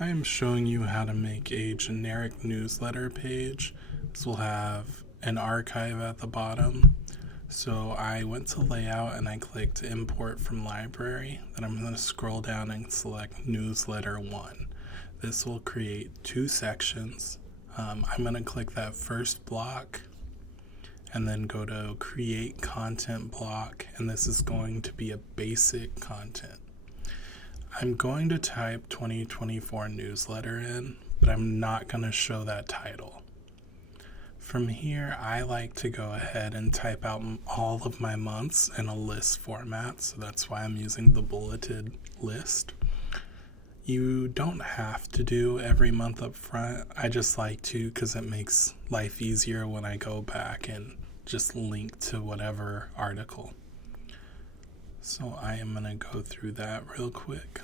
I am showing you how to make a generic newsletter page. This will have an archive at the bottom. So I went to layout and I clicked import from library. Then I'm going to scroll down and select newsletter 1. This will create 2 sections. I'm going to click that first block and then go to create content block, and this is going to be a basic content. I'm going to type 2024 newsletter in, but I'm not going to show that title. From here, I like to go ahead and type out all of my months in a list format, so that's why I'm using the bulleted list. You don't have to do every month up front. I just like to because it makes life easier when I go back and just link to whatever article. So I am going to go through that real quick.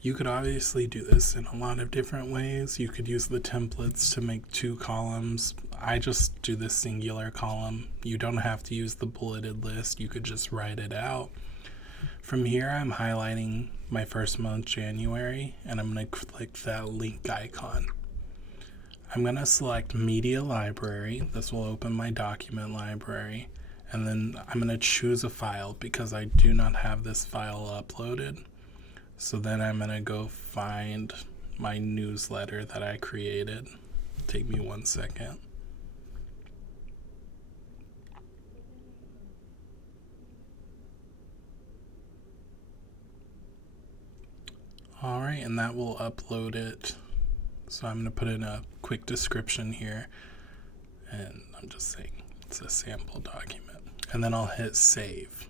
You could obviously do this in a lot of different ways. You could use the templates to make 2 columns. I just do this singular column. You don't have to use the bulleted list. You could just write it out. From here, I'm highlighting my first month, January, and I'm going to click that link icon. I'm going to select Media Library. This will open my document library. And then I'm going to choose a file because I do not have this file uploaded. So then I'm going to go find my newsletter that I created. Take me 1 second. Alright, and that will upload it. So I'm going to put in a quick description here. And I'm just saying it's a sample document. And then I'll hit save.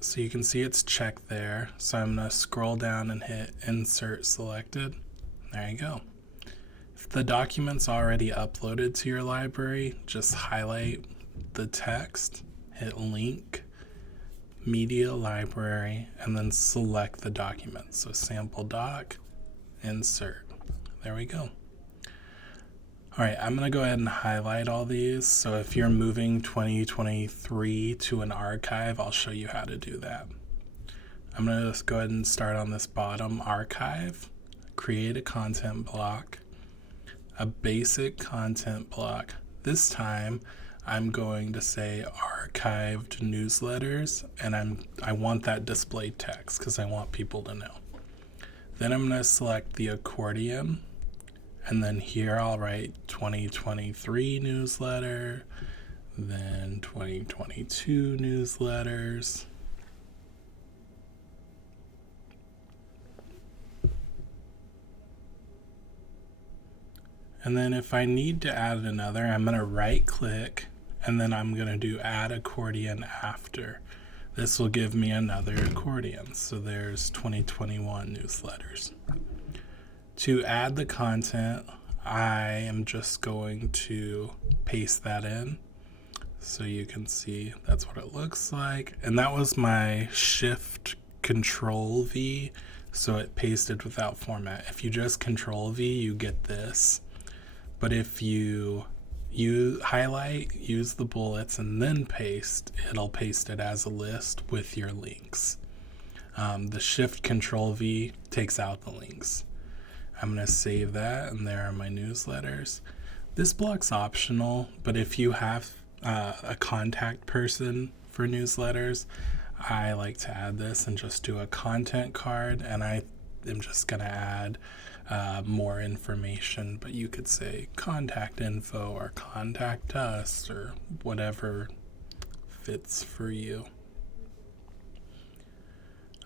So you can see it's checked there. So I'm going to scroll down and hit insert selected. There you go. If the document's already uploaded to your library, just highlight the text, hit link, media library, and then select the document. So sample doc, insert. There we go. All right, I'm going to go ahead and highlight all these. So if you're moving 2023 to an archive, I'll show you how to do that. I'm going to just go ahead and start on this bottom archive, create a content block, a basic content block. This time I'm going to say archived newsletters, and I want that display text because I want people to know. Then I'm going to select the accordion, and then here I'll write 2023 newsletter, then 2022 newsletters. And then if I need to add another, I'm going to right click, and then I'm going to do add accordion after. This will give me another accordion. So there's 2021 newsletters. To add the content, I am just going to paste that in. So you can see that's what it looks like. And that was my Shift Control V, so it pasted without format. If you just Control V, you get this. But if you highlight, use the bullets, and then paste, it'll paste it as a list with your links. The Shift Control V takes out the links. I'm going to save that, and there are my newsletters. This block's optional, but if you have a contact person for newsletters, I like to add this and just do a content card, and I am just going to add more information, but you could say contact info or contact us or whatever fits for you.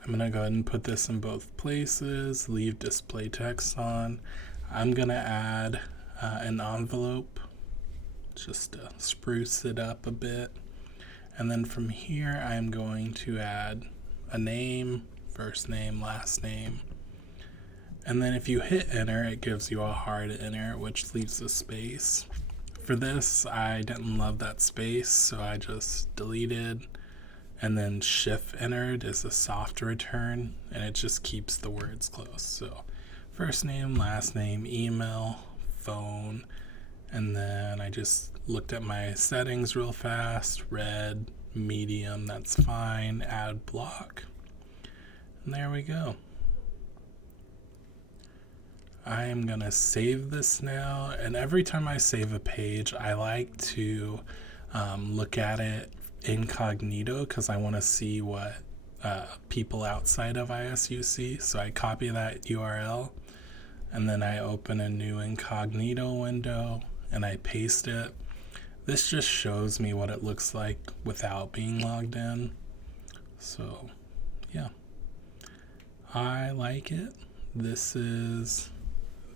I'm going to go ahead and put this in both places, leave display text on. I'm going to add an envelope just to spruce it up a bit. And then from here, I'm going to add a name, first name, last name. And then if you hit enter, it gives you a hard enter, which leaves a space. For this, I didn't love that space, so I just deleted. And then shift entered is a soft return, and it just keeps the words close. So first name, last name, email, phone, and then I just looked at my settings real fast, red, medium, that's fine, add block. And there we go. I am going to save this now, and every time I save a page, I like to look at it incognito because I want to see what people outside of ISU see. So I copy that URL, and then I open a new incognito window, and I paste it. This just shows me what it looks like without being logged in. So, yeah. I like it. This is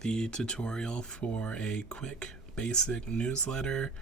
the tutorial for a quick basic newsletter